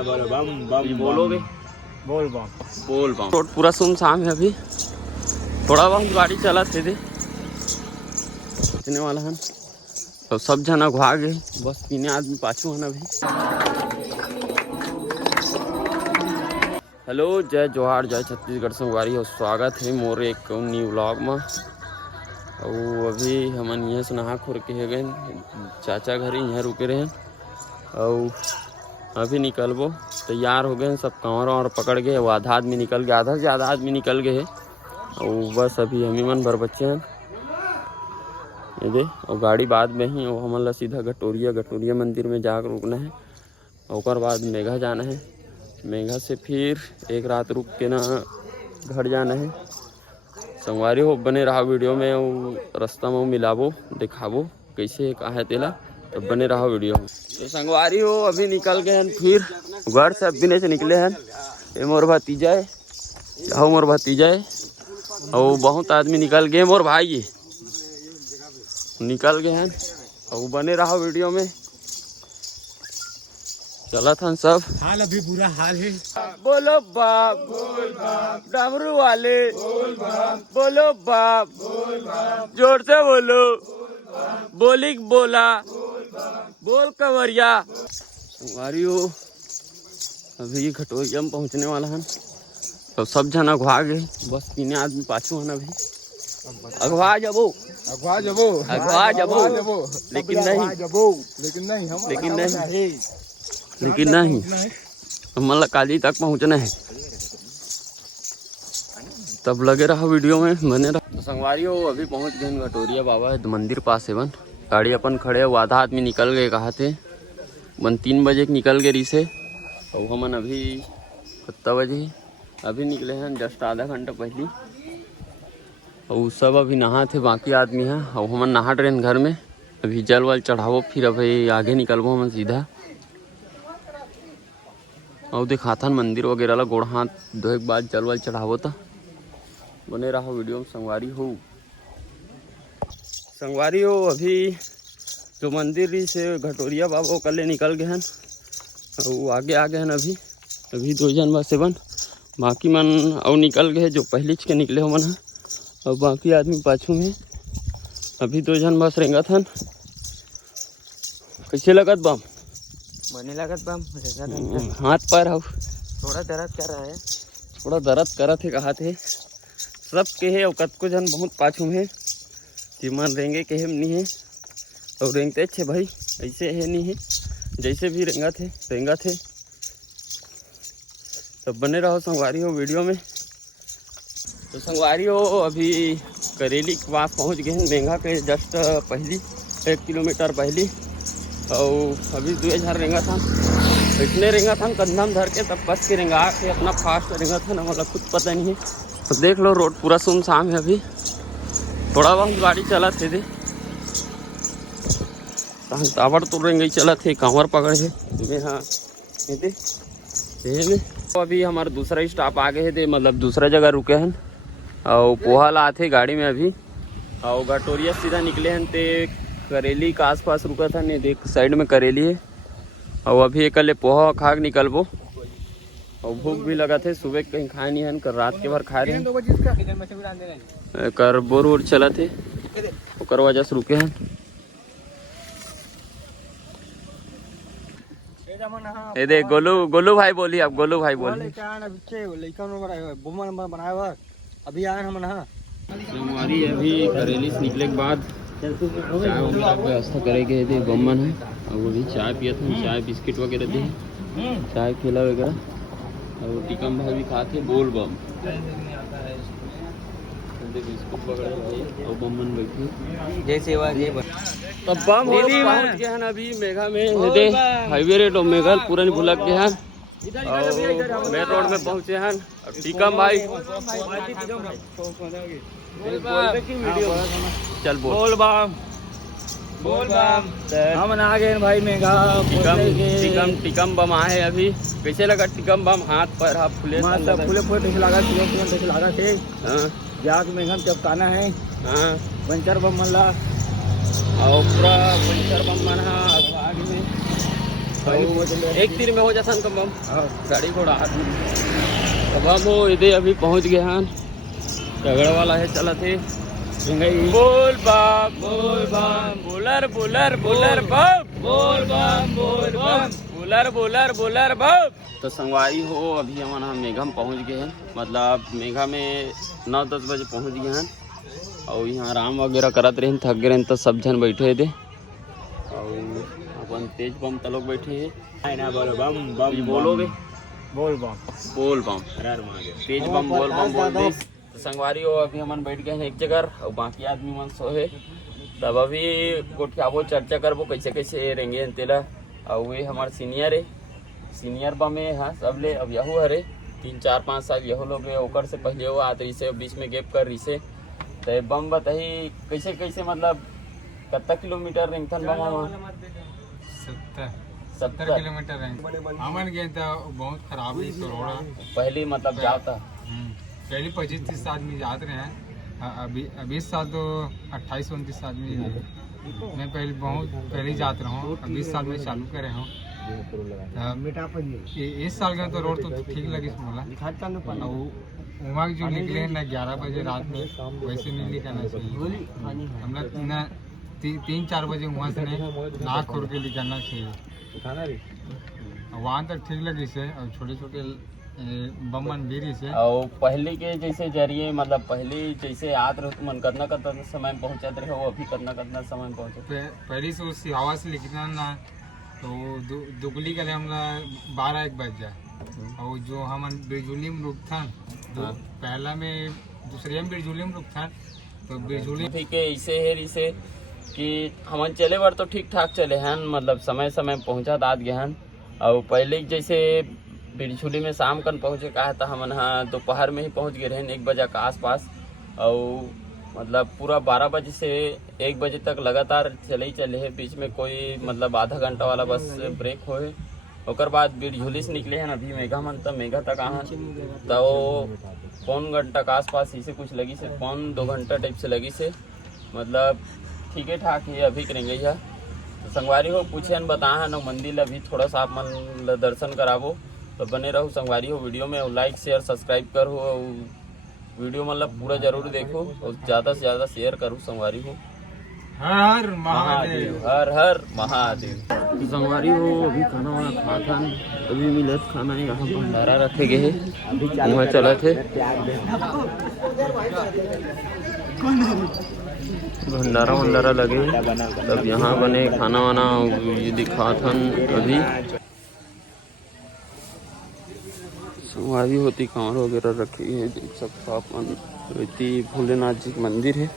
बोलो बम बम बोलोगे। बोल बम बोल बम। रोड पूरा सुनसान है अभी, थोड़ा बहुत गाड़ी चला थे वाला है तो सब जना घुआ गए, बस 3 आदमी पाछू है अभी। हेलो, जय जोहार, जय छत्तीसगढ़ संगवारी और स्वागत है मोर एक न्यू व्लॉग में। और अभी हमन यहाँ से नहा खोर के गए, चाचा घर यहाँ रुके रहे और अभी निकलबो, तैयार हो गए सब, कांवर और पकड़ गए। वो आधा आदमी निकल गया, आधा से ज़्यादा आदमी निकल गए और बस अभी हम ही मन भर बच्चे हैं ये दे। और गाड़ी बाद में ही, और हमन ला सीधा गटोरिया मंदिर में जाकर रुकना है। और बाद मेघा जाना है, मेघा से फिर एक रात रुक के ना घर जाना है। संगवारी हो, बने रहा वीडियो में, और रास्ता में मिलाबो दिखाबो कैसे का है तेला, तब बने रहा वीडियो में। तो संगवारी हो अभी निकल गए हैं, फिर घर से अभी से निकले हैं। ये मोर भतीजा है, क्या मोर भतीजा है, और बहुत आदमी निकल गए। मोर भाई ये निकल गए हैं, और बने रहा वीडियो में। चला था सब, हाल अभी बुरा हाल है। बोलो बाप, डमरू वाले बोलो बाप, जोर से बोलो, बोली बोला, बोल कवरिया। संगवारी हो अभी घटोरिया में पहुंचने वाला है, तो सब जना घुआ गए, बस 3 आदमी पाछू है अभी। अगवा जबो लेकिन नहीं हम काली तक पहुंचना है, तब लगे रहा वीडियो में, बने रहा। तो संगवारी हो अभी पहुंच गए घटोरिया बाबा मंदिर पास है बन। गाड़ी अपन खड़े, वो आधा आदमी निकल गए, कहा थे बन 3 बजे निकल गए रिसे, और हमन अभी 7 बजे अभी निकले हैं, जस्ट आधा घंटा पहले। और सब अभी नहा थे, बाकी आदमी हैं, और हमन नहा ट्रेन घर में। अभी जल वल चढ़ावो, फिर अभी आगे निकलबो हमन सीधा। और दिखाथन मंदिर वगैरह ला, गोड़ हाथ धोए के बाद जल वल चढ़ावो, तो बने रहा वीडियो में। संगवारी हो अभी जो मंदिर से घटोरिया बाबा कल निकल गए हैं, और आगे आ गए हैं अभी 2 जन बस बन, बाकी मन और निकल गए जो पहले के निकले हो मन है, और बाकी आदमी पाछू में। अभी 2 जन बस रेंगत हन। कैसे लगत बम? बने लगत बम, हाथ पैर हो थोड़ा दर्द कर रहा है, थोड़ा दर्द करत है, कहा थे सब के है, और कतको जन बहुत पाछू में मन रेंगे के हम नहीं है, और रेंगते अच्छे भाई ऐसे है नहीं है, जैसे भी रेंगा थे। तब बने रहो संगवारी हो वीडियो में। तो संगवारी हो अभी करेली के पास पहुंच गए हैं, मेघा के जस्ट पहली 1 किलोमीटर पहली। और अभी 2000 रेंगा था, इतने रेंगा था कंधा में धर के, तब कस के रेंगा के अपना फास्ट रेंगा था ना, मतलब खुद पता नहीं है। तो देख लो रोड पूरा सुनसान है अभी, थोड़ा बहुत गाड़ी चला थे तावड़ तो रेंगे चला थे, कांवर पकड़े है। हाँ तो अभी हमारा दूसरा स्टॉप आ गए थे, मतलब दूसरा जगह रुके हैं, और पोहा ला थे गाड़ी में अभी। और घटोरिया सीधा निकले हैं, ते करेली के आसपास रुका था, नहीं देख साइड में करेली है। और अभी एक पोहा खा के निकलबो, और भूख भी लगा थे, सुबह कहीं खाए नहीं है, कर रात के भर खा रहे हैं, कर बोर चला थे, ओकर वजह से रुके हैं। ये देख गोलू भाई बोली, अब गोलू भाई बोली। अभी आए हम हमारी अभी करेली से निकले के बाद चाय व्यवस्था करेंगे थे, बम्मन है, और वो भी चाय पिया था, चाय बिस्किट वगैरह थे, चाय केला वगैरह, और टिकम भाई भी खाते बोल बम बिस्कुट वगैरह, और बम्मन बैठी जय सेवा जय। तब बम हो पहुंच गए हैं अभी मेघा में, दे हाईवे रेट और मेघा पूरा नहीं भुलक गए हैं, और मेन रोड में पहुंचे हैं। टिकम भाई चल बोल बम हम आ गए भाई मेघा। टिकम बम आए अभी। कैसे लगा टिकम बम? हाथ पैर हाथ फुले लगा थे जाग मेघा चपकाना है। हाँ पंचर बम मल्ला और पूरा पंचर बम मन एक तीर में हो जा सन कम बम गाड़ी घोड़ा अब हम हो इधे अभी पहुंच गए हैं झगड़ा वाला है चला थे बोल बम बोलर बोलर बोलर बम बोल बम बोलर बम। तो संगवारी हो अभी हम मेघा में पहुंच गए हैं, मतलब मेघा में 9-10 बजे पहुंच गए हैं और यहाँ आराम वगैरह करत रहे, थक गए तो सब जन बैठे थे और अपन तेज बम तलोग बैठे हैं। बोलोगे बोल बम तेज बम बोल बम बोल दे। तो संगवारी हो अभी हम बैठ गए हैं एक जगह और बाकी आदमी मन सोहे, तब अभी गोठियाबो चर्चा करबो कैसे कैसे रहेंगे तेला। और वे हमारे सीनियर बमे हाँ सब ले अब यहू हरे 3-4-5 साल यहू लोग ओकर से पहले वो आत रही से बीच में गैप कर रही से। तो बम बताही कैसे कैसे मतलब कितना किलोमीटर रेंगथन बम 70 किलोमीटर हमन गए तो बहुत खराब है रोड पहले मतलब जाता पहले 25-30 आदमी जाते रहे हैं, अभी इस साल तो 28-29 आदमी है। मैं पहले बहुत पहले जाते रहा हूँ, 20 साल में चालू करे हूँ। इस साल का तो रोड तो ठीक लगी बोला वहाँ जो निकले ना 11 बजे रात में वैसे नहीं निकलना चाहिए, हम लोग 3-4 बजे वहाँ से नहीं नाक खोल के निकलना चाहिए। वहाँ तक ठीक लगी से और छोटे छोटे बमन बीरी से और पहले के जैसे जरिए मतलब पहले जैसे आत रहे मन करना समय में पहुँचात रहे हो अभी करना समय में पहुँचे। पहले से उस हवा से लिखना ना तो दुगली करे हमला 12-1 बज जाए और जो हम बिरजुली में रुक था तो पहला में दूसरे में बिरजुली में रुक था तो बिरजुली ठीक है इसे है इसे कि हमन चले बार तो ठीक ठाक चले हैं, मतलब समय में पहुँचा दाद गए हैं। और पहले जैसे बिरछुली में शाम कन पहुँचे कहा था हमन हाँ दोपहर में ही पहुँच गए रहे 1 बजे के आसपास और मतलब पूरा 12 बजे से 1 बजे तक लगातार चले है, बीच में कोई मतलब आधा घंटा वाला बस ब्रेक होए। ओकर बाद बिरझुली से निकले हैं अभी मेघा मन तक मेघा तक आहाँ तो 1 घंटा के आसपास इसे कुछ लगी से 1-2 घंटा टाइप से लगी से, मतलब ठीक है ठाक है अभी करेंगे यह। तो संगवारी हो पूछे बता है ना मंदिर अभी थोड़ा सा आप मन दर्शन कराबो तो बने रहो संगवारी हो वीडियो में और लाइक शेयर सब्सक्राइब करो और वीडियो मतलब पूरा जरूर देखो और ज़्यादा से ज़्यादा शेयर करो संगवारी हो। हर महादेव हर महादेव। संगवारी हो अभी खाना वाना खा था अभी मिलत खाना यहाँ भंडारा रखे गए है वहाँ चला थे भंडारा लगे तब यहाँ बने खाना वाना ये दिखा था अभी संगवारी होती कांवर वगैरह रखी है देख सकते अपन भोलेनाथ जी का मंदिर है।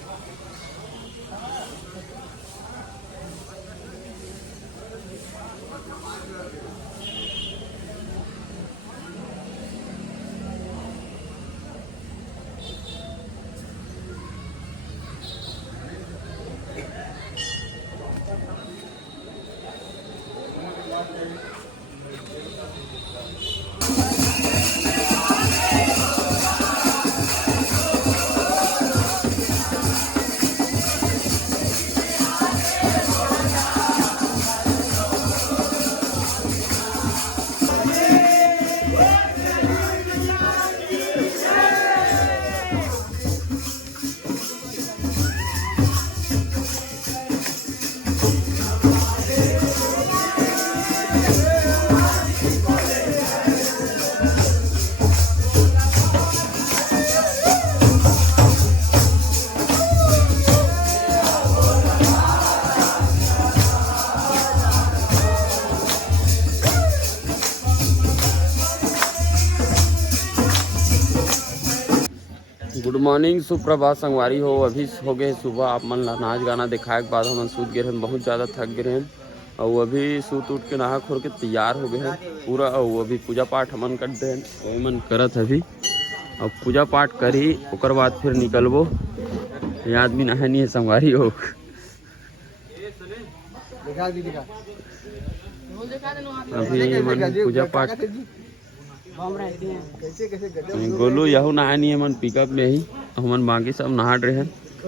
गुड मॉर्निंग सुप्रभात संगवारी हो अभी हो गए सुबह आप मन नाच गाना दिखाए के बाद हम सूत गए हैं, बहुत ज़्यादा थक गए हैं और अभी सूत उठ के नहा खोल के तैयार हो गए हैं पूरा। और अभी पूजा पाठ हमन करते हैं वही मन करत अभी और पूजा पाठ करी ओकर बाद फिर निकलबो। ये आदमी नहा नहीं है संगवारी हो अभी मन पूजा पाठ गोलू यहू नहा नहीं है मन पिकअप में ही हमन बाकी सब नहा रहे हैं। ओ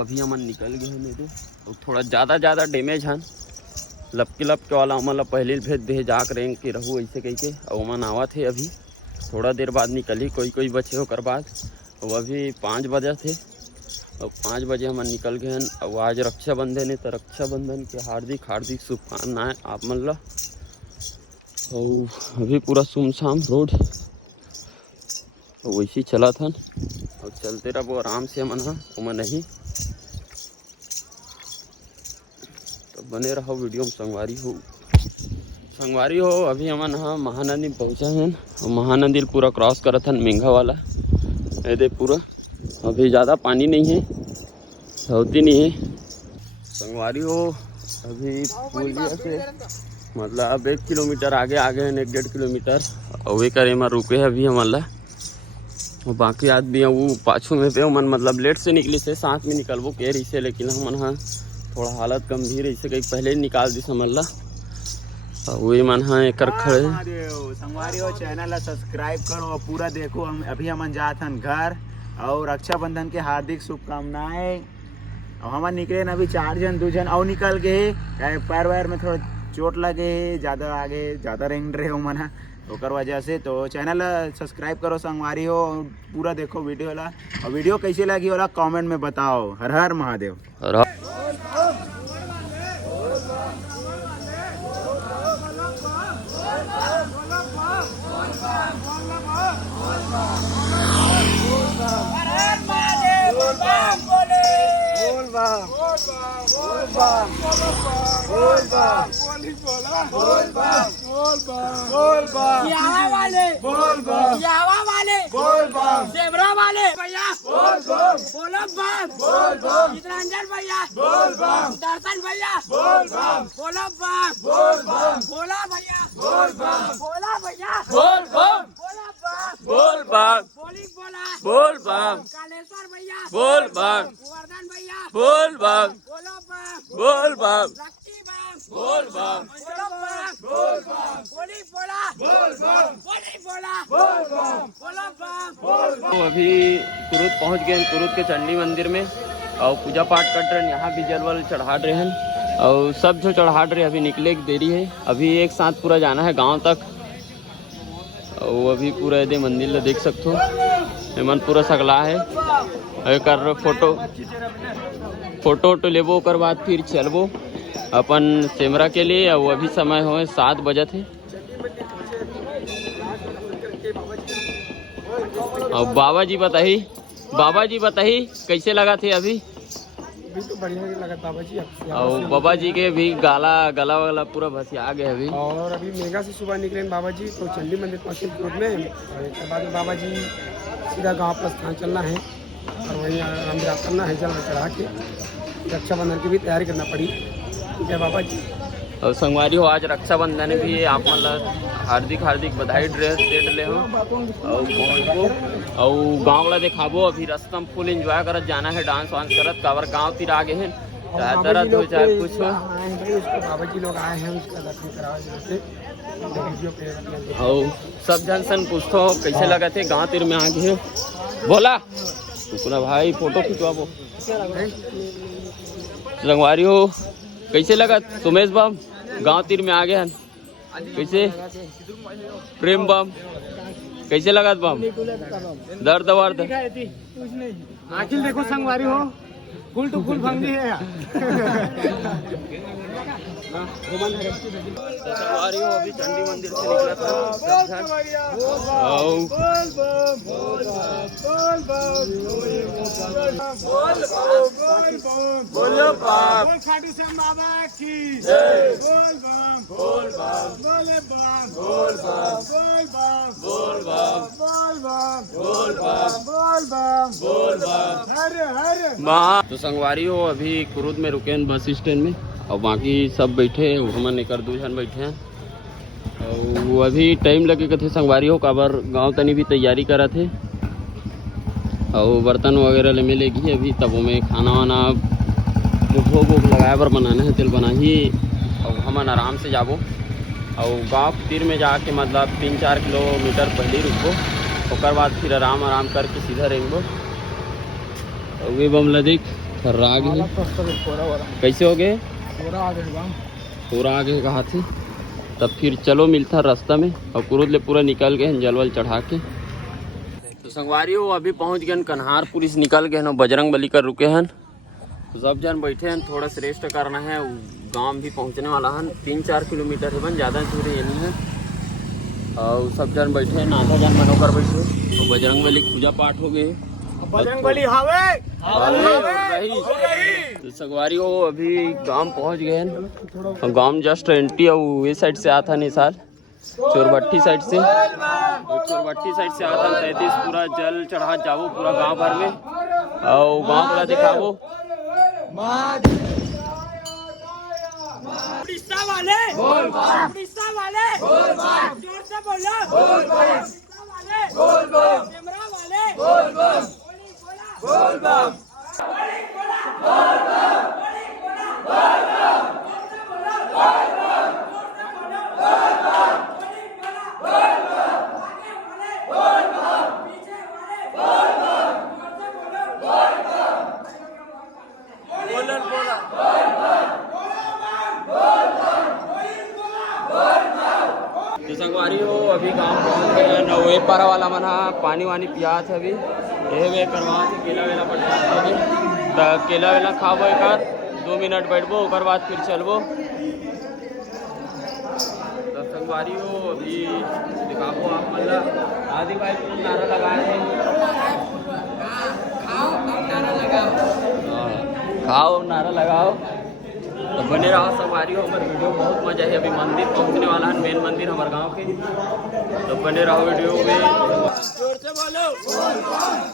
अभी हमन निकल गए हैं मेरे और थोड़ा ज़्यादा डैमेज हैं लपके वाला हमन पहले भेज दे जाक रेंग के रहू ऐसे कह के और मन आवा थे अभी थोड़ा देर बाद निकली कोई बचे होकर बाद और अभी 5 बजे थे और 5 बजे हम निकल गए हैं और आज रक्षाबंधन है तो रक्षाबंधन के हार्दिक शुभकामनाएं आप मन ला। और अभी पूरा सुमसाम रोड तो वैसे ही चला था और चलते रहो आराम से मन उमन नहीं तो बने रहो वीडियो में संगवारी हो अभी हमन हाँ महानदी में पहुँचा हैं और महानदी पूरा क्रॉस करा था मेंघा वाला ये पूरा अभी ज़्यादा पानी नहीं है होती नहीं है संगवारी हो अभी पुलिया से मतलब अब 1 किलोमीटर आगे हैं 1-1.5 किलोमीटर और वे करे में रुके हैं अभी हमारा और बाकी आदमी वो पाछू में पे मन मतलब लेट से निकली से साथ में निकलबो के रही से लेकिन हमन हाँ थोड़ा हालत गंभीर ऐसे कहीं पहले ही निकाल दी समझला वही मन हाँ एक खड़े संगवारी हो चैनल सब्सक्राइब करो पूरा देखो हम अभी हमन जात हन घर और रक्षाबंधन के हार्दिक शुभकामनाएं और हमन निकले अभी 4 जन 2 जन और निकल गए पैर वैर में थोड़ा चोट लगे ज़्यादा आगे ज़्यादा रेंग रहे हो मन ओकर वजह से तो चैनल सब्सक्राइब करो संगवारी हो पूरा देखो वीडियो ला और वीडियो कैसे लगी वाला कमेंट में बताओ। हर हर महादेव। जेबरा वाले भैया बोलो बम चित्रांजन भैया दर्शन भैया बोलो बम बोला भैया बोला भैया बोल बम बोल बम बोल बम कालेश्वर भैया बोल बम गोवर्धन भैया बोल बम बोलो बम बोल बम लक्की बम बोल बम बोलो बम बोली बोला बोली बोला बोलो बम। तो अभी कुरुद पहुंच गए कुरुद के चंडी मंदिर में और पूजा पाठ कर रहे हैं यहाँ भी जल वल चढ़ा रहे हैं और सब जो चढ़ा रहे अभी निकले की देरी है अभी एक साथ पूरा जाना है गांव तक और अभी पूरा यदि मंदिर देख सकते हो मन पूरा सगला है कर फोटो लेबो कर बाद फिर चलबो अपन कैमरा के लिए और अभी समय हो 7 बजे थे और बाबा जी बताही कैसे लगा थे अभी तो बढ़िया लगा बाबा जी और बाबा जी के भी गला पूरा भसिया गए अभी और अभी मेगा से सुबह निकले बाबा जी तो चंडी मंदिर पहुँचे ग्रुप में और इसके बाद में बाबा जी सीधा गांव प्रस्थान चलना है और वहीं आराम करना है जल चढ़ा के रक्षाबंधन की भी तैयारी करना पड़ी। जय बाबा जी। और संगवारी हो आज रक्षाबंधन भी है आप मतलब हार्दिक बधाई दे रहे हो और पहुँचबो और गाँव वाला दिखाबो अभी रास्ता में फुल एंजॉय करत जाना है डांस वांस करत काबर गाँव तीर आगे हैं चाहे दर्द हो चाहे कुछ हो बाबा जी लोग आए हैं उसका दर्शन कराओ और सब जन सन पूछतो कैसे लगा थे गाँव तीर में आगे है बोला पूरा भाई फोटो खिंचवाबो संगवारी हो कैसे लगा सुमेश बम गांव तीर में आ गया कैसे प्रेम बम कैसे लगा बम दर्द आखिर देखो संगवारी हो फुल टू फुल फंगी है संगवारी हो अभी चंडी मंदिर से निकला था बोलो बाप खाटू श्याम बाबा की जय बोल बम बोले बम बोल बम बोल बम बोल बम बोल बम बोल बम बोल बम हर हर माँ। तो संगवारी हो अभी कुरुद में रुके हैं बस स्टैंड में और बाकी सब बैठे हमन एक 2 जन बैठे हैं और वो अभी टाइम लगे थे संगवारी हो काबर गांव तनी भी तैयारी करा थे और बर्तन वगैरह ले मिलेगी अभी तब में खाना वाना भोग लगाए पर बनाना है तेल बना ही और हमन आराम से जाबो और गाँव के तीर में जाके मतलब 3-4 किलोमीटर पहले रुकबो, ओकर बाद फिर आराम करके सीधा रेंगबो। और वे बमला देख थर्रा गए, कैसे हो गए थोड़ा आगे कहा थे। तब फिर चलो मिलता रास्ता में, और कुरुद ले पूरा निकल गए जलवल चढ़ा के। तो संगवारी हो अभी पहुंच गए कन्हारपुर से निकल गए हैं, बजरंग बली कर रुके हैं। तो सब जन बैठे हैं, थोड़ा सा रेस्ट करना है। गांव भी पहुंचने वाला है, 3-4 किलोमीटर है बन, ज़्यादा दूर ये नहीं है। और सब जन बैठे हैं, आधा जन मनोकर बैठे, तो बजरंग बली पूजा पाठ हो गए। बजरंग बली हावे तो संगवारी हो अभी गांव पहुंच गए हैं। गांव जस्ट एंट्री और ये साइड से आता निसाल चोरबट्टी साइड से, चोरबट्टी साइड से आता 33 पूरा जल चढ़ा जाओ पूरा गांव भर में, और गांव पूरा दिखाओ। उड़ीसा वाले उड़ीसा वाले जोर से बोलो, उड़ीसा वाले कैमरा वाले तो संगवारी हो अभी गांव पहुंच गए हैं। वे पारा वाला मना पानी वानी पियात है अभी, ये वे करवा के केला वेला पटका तो केला वेला खाबो, एक 2 मिनट बैठबो, ओकर बाद फिर चलबो। तो संगवारी हो अभी दिखाबो आप मतलब आदि भाई तुम नारा लगाए हैं, खाओ नारा लगाओ। तो बने रहो संगवारी हो, हमारे वीडियो बहुत मजा है। अभी मंदिर पहुंचने वाला है, मेन मंदिर हमारे गांव के, तो बने रहो वीडियो में। जोर से बोलो,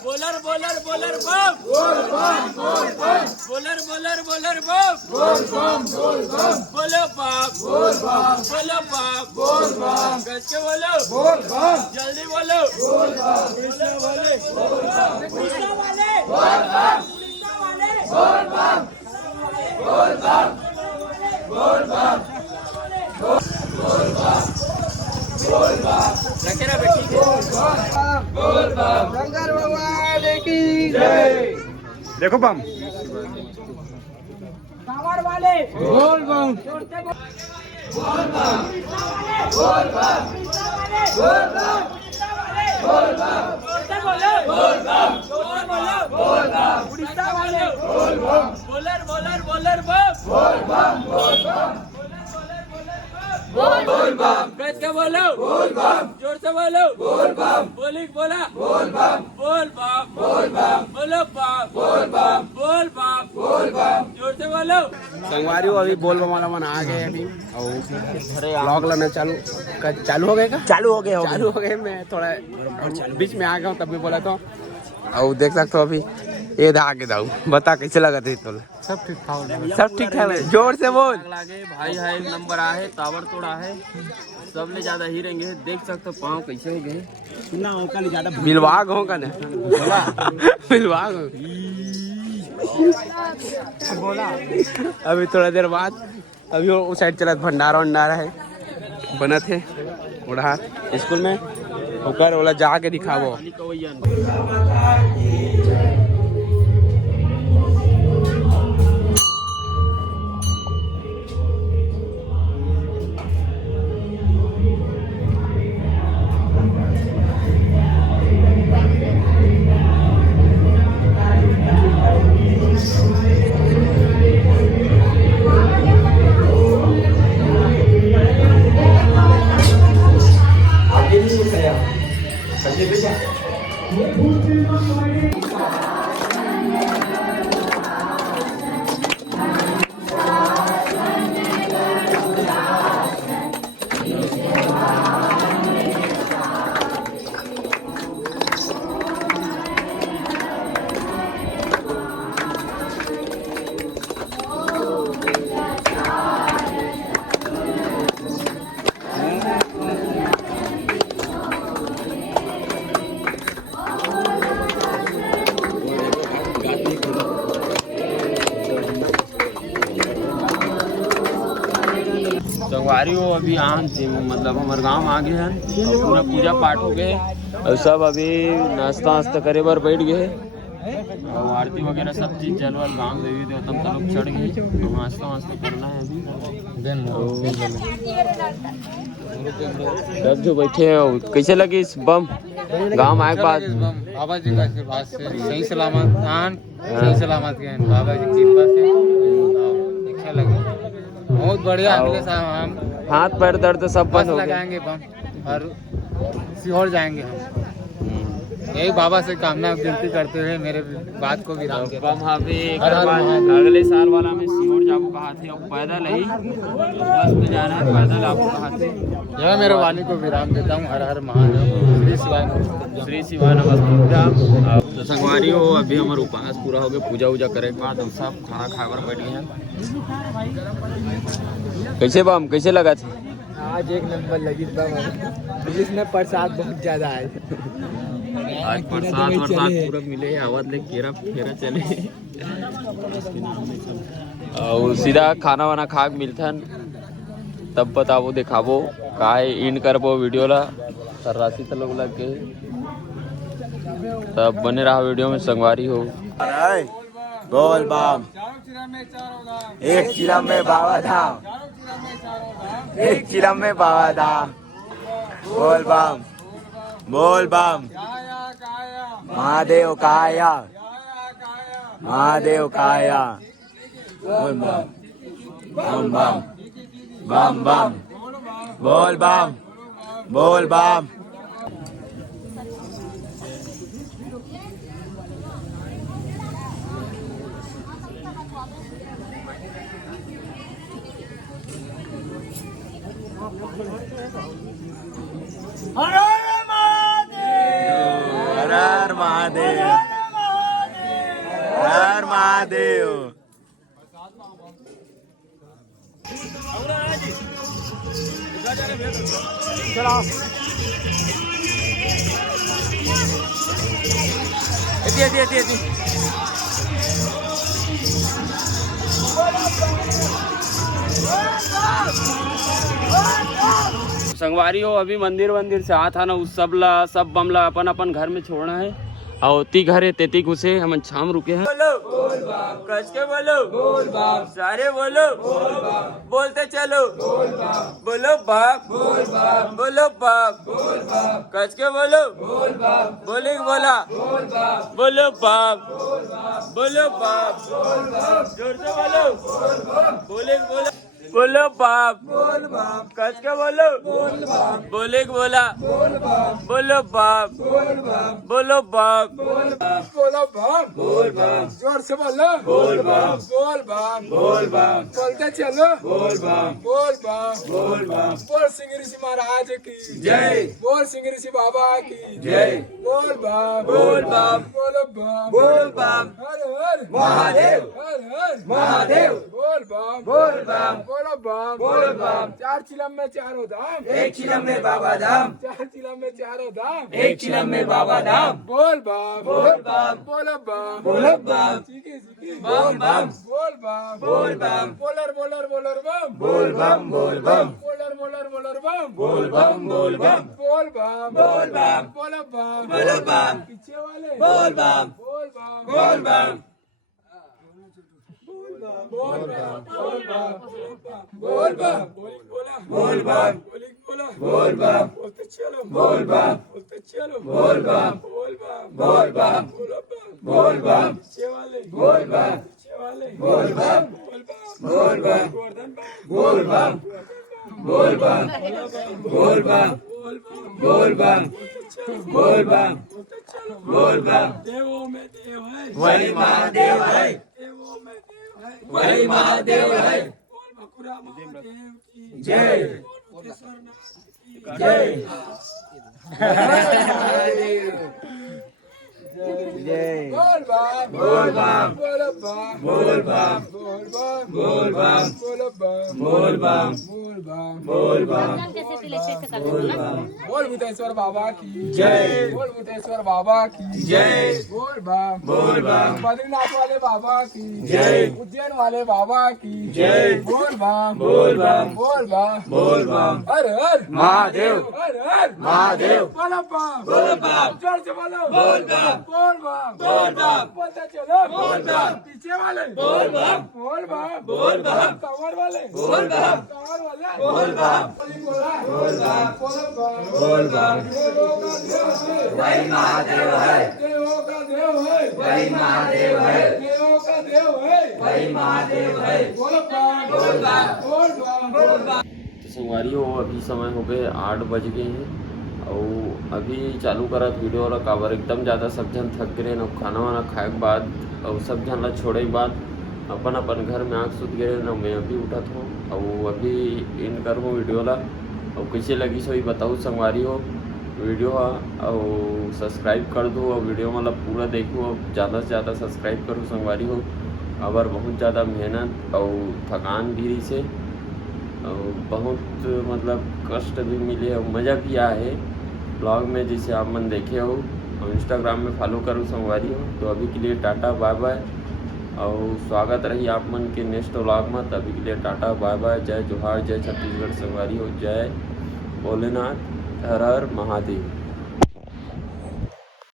बोलर बोलर बोलर बम, बोलर बोलर बोलर बम, बोलो बाप, बोलो बाप, गज के बोलो, जल्दी बोलो, उड़ीसा वाले उड़ीसा वाले रखे ना बेटी देखो बम कांवड़ वाले बोल बम जोर से बोल बम, बोल बम, बोल बम, बोल बम, जोर से बोलो, बोल बम, जोर से बोलो, बोल बम, उड़ीसा वाले बोल बम, बोलर बोलर बोलर बम, बोल बम, बोल बम, बोल बम, गज के बोलो, बोल बम, जोर से बोलो, बोल बम, बोली बोला, बोल बम, बोल बम, बोलो बाप, बोल बम, जोर से बोलो। संगवारी हो अभी बोल बम वाला मन आ गए अभी, और ब्लॉग लाना चालू हो गए का चालू हो गए। मैं थोड़ा बीच में आ गया हूँ, तब भी बोला तो। और देख सकते हो अभी ये आगे दाऊ, बता कैसे लगा थे तो सब ठीक ठाक सब ठीक ठाक है, जोर से बोल। लागे भाई है नंबर आ है, तावर तोड़ा है, सब ले ज्यादा ही रहेंगे। देख सकते हो पाँव कैसे हो गए ना होगा ले ज्यादा बिलवाग हो का ना बिलवाग हो। अभी थोड़ा देर बाद अभी वो साइड चला भंडारा वंडारा है बना थे उड़ा स्कूल में, ओकर वाला जाके दिखावो। आगे नहीं खाया, संगवारी हो अभी मतलब हमारे गांव आ गए हैं और पूरा पूजा पाठ हो गए और सब अभी नाश्ता वास्ता करे बर बैठ गए और आरती वगैरह सब चीज जल वल गाँव देवी देवतम का लोग चढ़ गए तो नाश्ता वास्ता करना है अभी सब जो बैठे हैं। कैसे लगी इस बम गाँव आए के बाद? बाबा जी का आशीर्वाद से सही सलामत सही सलामत गए बाबा जी की कृपा से अच्छा लगे बहुत बढ़िया। अगले साल हम हाथ पैर दर्द सब बंद हो गए लगाएंगे बम और सीहोर जाएंगे हम। यही बाबा से कामना विनती करते हुए मेरे बात को विराम देता हूं। अभी अगले साल वाला में सीहोर जाबो कहा थे अब पैदल ही बस में जाना है पैदल आपको कहा थे यह मेरे वाणी को विराम देता हूँ। हर हर महादेव श्री शिवाय नमस्ते। तो संगवारी हो अभी हमारा उपास पूरा हो गया पूजा वूजा करे के बाद हम सब खाना खा कर बैठ गए हैं। कैसे बम कैसे लगा थे? आज एक नंबर लगी बम जिसमें प्रसाद बहुत ज्यादा है। आज प्रसाद पूरा मिले आवाज ले केरा फेरा चले और सीधा खाना वाना खा के मिलथन तब बताबो दिखाबो का इन करबो वीडियो ला राशि तक लग के तब बने रहा वीडियो में संगवारी हो। बोल बम एक चिलम में बाबा धाम एक चिलम में बाबा धाम बोल बम महादेव काया महादेव काया बोल बम बम बम बम बोल बम हर हर महादेव हर महादेव। संगवारी हो अभी मंदिर से आता ना उस सब बमला अपन अपन घर में छोड़ना है और ती घर है तेती घुसे हम शाम रुके हैं। बोलो कस के बोलो सारे बोलो बोलते चलो बोलो बाप बोलो बाप कस के बोलो बोले बोला बोलो बाप जोर से बोलो बोले बोला बोलो बाप कस के बोलो बोले बोला बोलो बाप बोलो बाप जोर से बोलो बोल बम बोलते चलो बोल सिंह ऋषि महाराज की जय बोल सिंह ऋषि बाबा की जय बोल बम बोल बम हर हर महादेव बोल बम बोलो बम चार चिलम में चारों धाम एक चिलम में बाबा धाम चार चिलम में चारों धाम एक चिलम में बाबा धाम बोल बम बोलो बम सीखे बोल बम बोलर बम बोल बम बोलर बम बोल बम बोलो बम पीछे वाले बोल बम बोलते चलो बोल बम शेवाले बोल बम देवों में देव है वही महादेव है वही महादेव है बोल महादेव की जय जय बोल बम बोल बम बोल बम बोल बम बोल बम बोल भूतेश्वर बाबा की जय बोल भूतेश्वर बाबा की जय बोल बम बद्रीनाथ वाले बाबा की जय उज्जैन वाले बाबा की जय बोल बम बोल बम बोल बम बोल बम हर हर महादेव हर महादेव बोलो बम बोल बम जोर से बोलो बोल बम बोल बम बोल बम बोलते चलो बोल बम पीछे वाले बोल बम बोल बम बोल बम कवर वाले बोल बम कवर वाले बोल बम बोल बम बोल बम वही महादेव है देवों का देव है वही महादेव है देवों का देव है वही महादेव है बोल बम बोल बम बोल बम बोल बम। तो संगवारी हो अभी समय हो गए 8 बज गए हैं और अभी चालू करा वीडियो वाला काबर एकदम ज़्यादा सब जन थक गए न खाना वाना खाए के बाद और सब जन ला छोड़े के बाद अपन अपन घर में आँख सुत गए न मैं अभी उठा था और अभी इन कर हूँ वीडियो ला और कैसे लगी सो ये बताऊँ संगवारी हो वीडियो और सब्सक्राइब कर दो और वीडियो मतलब पूरा देखो और ज़्यादा से ज़्यादा सब्सक्राइब करो संगवारी हो अगर बहुत ज़्यादा मेहनत और थकान भी रही से और बहुत मतलब कष्ट भी मिले और मज़ा भी आया है ब्लॉग में जैसे आप मन देखे हो और इंस्टाग्राम में फॉलो करो संगवारी हो। तो अभी के लिए टाटा बाय बाय और स्वागत रही आप मन के नेक्स्ट व्लॉग में। तभी के लिए टाटा बाय बाय, जय जोहार, जय छत्तीसगढ़ संगवारी हो, जय भोलेनाथ, हर हर महादेव।